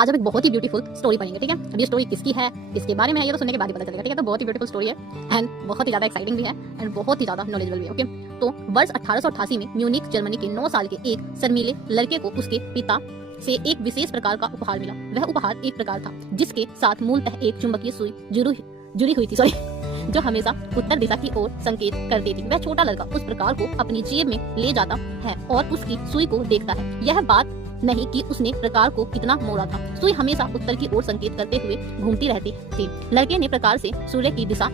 आज हम एक बहुत ही ब्यूटीफुल स्टोरी पढ़ेंगे, ठीक है। अब ये स्टोरी किसकी है, किसके बारे में है, ये तो सुनने के बाद ही पता चलेगा, ठीक है। तो बहुत ही ब्यूटीफुल स्टोरी है एंड बहुत ही ज्यादा एक्साइटिंग भी है एंड बहुत ही ज्यादा नॉलेजेबल भी है, ओके। तो वर्ष 1888 में म्यूनिक जर्मनी के 9 साल के एक शर्मीले लड़के को उसके पिता से एक विशेष प्रकार का उपहार मिला। वह उपहार एक प्रकार था जिसके साथ मूलतः एक चुंबकीय सुई जुड़ी हुई थी, जो हमेशा उत्तर दिशा की ओर संकेत करती थी। वह छोटा लड़का उस प्रकार को अपनी जेब में ले जाता है और उसकी सुई को देखता है। यह बात नहीं कि उसने प्रकार को कितना मोड़ा था, सुई हमेशा उत्तर की ओर संकेत करते हुए घूमती रहती थी। लड़के ने प्रकार से सूर्य की दिशा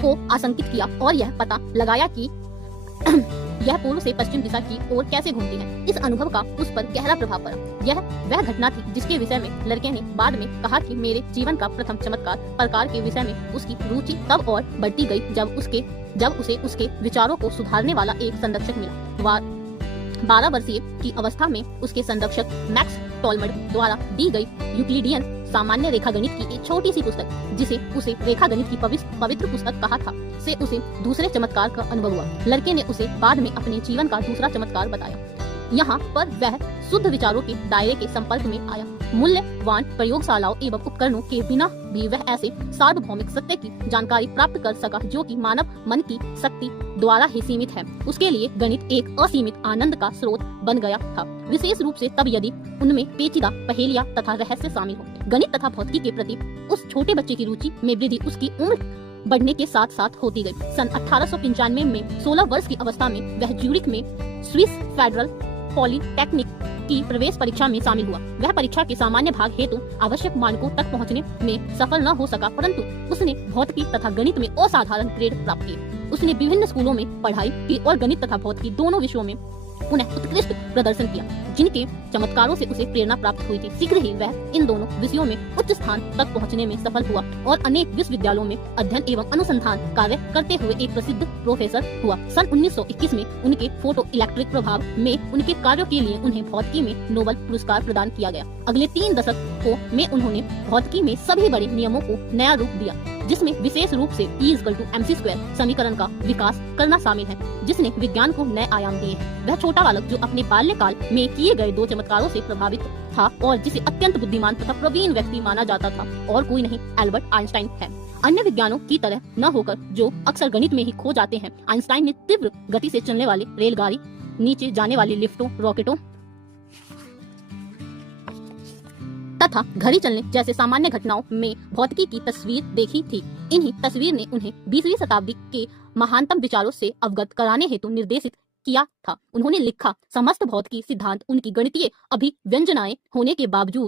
को आशंकित किया और यह पता लगाया कि यह पूर्व से पश्चिम दिशा की ओर कैसे घूमती है। इस अनुभव का उस पर गहरा प्रभाव पड़ा। यह वह घटना थी जिसके विषय में लड़के ने बाद में कहा कि मेरे जीवन का प्रथम चमत्कार। प्रकार के विषय में उसकी रुचि तब और बढ़ती गई जब उसे उसके विचारों को सुधारने वाला एक संरक्षक मिला। 12 वर्षीय की अवस्था में उसके संरक्षक मैक्स टॉलमड द्वारा दी गई यूक्लिडियन सामान्य रेखा गणित की एक छोटी सी पुस्तक, जिसे उसे रेखा गणित की पवित्र पुस्तक कहा था, से उसे दूसरे चमत्कार का अनुभव हुआ। लड़के ने उसे बाद में अपने जीवन का दूसरा चमत्कार बताया। यहाँ पर वह शुद्ध विचारों के दायरे के संपर्क में आया। मूल्यवान प्रयोगशालाओं एवं उपकरणों के बिना भी वह ऐसे सार्वभौमिक सत्य की जानकारी प्राप्त कर सका जो कि मानव मन की शक्ति द्वारा ही सीमित है। उसके लिए गणित एक असीमित आनंद का स्रोत बन गया था, विशेष रूप से तब यदि उनमें पेचीदा पहेलियां तथा रहस्य शामिल हो। गणित तथा भौतिकी के प्रति उस छोटे बच्चे की रुचि में वृद्धि उसकी उम्र बढ़ने के साथ साथ होती गई। सन 1895 में 16 वर्ष की अवस्था में वह ज्यूरिख में स्विस फेडरल पॉलिटेक्निक की प्रवेश परीक्षा में शामिल हुआ। वह परीक्षा के सामान्य भाग हेतु आवश्यक मानकों तक पहुंचने में सफल न हो सका, परंतु उसने भौतिकी तथा गणित में असाधारण ग्रेड प्राप्त किए। उसने विभिन्न स्कूलों में पढ़ाई की और गणित तथा भौतिकी दोनों विषयों में पुनः उत्कृष्ट प्रदर्शन किया, जिनके चमत्कारों से उसे प्रेरणा प्राप्त हुई थी। शीघ्र ही वह इन दोनों विषयों में उच्च स्थान तक पहुंचने में सफल हुआ और अनेक विश्वविद्यालयों में अध्ययन एवं अनुसंधान कार्य करते हुए एक प्रसिद्ध प्रोफेसर हुआ। सन 1921 में उनके फोटो इलेक्ट्रिक प्रभाव में उनके कार्यों के लिए उन्हें भौतिकी में नोबेल पुरस्कार प्रदान किया गया। अगले 3 दशकों में उन्होंने भौतिकी में सभी बड़े नियमों को नया रूप दिया, जिसमें विशेष रूप से E=mc² समीकरण का विकास करना शामिल है, जिसने विज्ञान को नए आयाम दिए हैं। वह छोटा बालक जो अपने बाल्यकाल में किए गए 2 चमत्कारों से प्रभावित था और जिसे अत्यंत बुद्धिमान तथा प्रवीण व्यक्ति माना जाता था और कोई नहीं, एल्बर्ट आइंस्टाइन है। अन्य विज्ञानों की तरह न होकर जो अक्सर गणित में ही खो जाते हैं, आइंस्टाइन ने तीव्र गति से चलने वाली रेलगाड़ी, नीचे जाने वाली लिफ्टों, रॉकेटों तथा घड़ी चलने जैसे सामान्य घटनाओं में भौतिकी की तस्वीर देखी थी। इन्हीं तस्वीर ने उन्हें 20वीं शताब्दी के महानतम विचारों से अवगत कराने हेतु निर्देशित किया था। उन्होंने लिखा, समस्त भौतिकी सिद्धांत उनकी गणितीय अभिव्यंजनाएं होने के बावजूद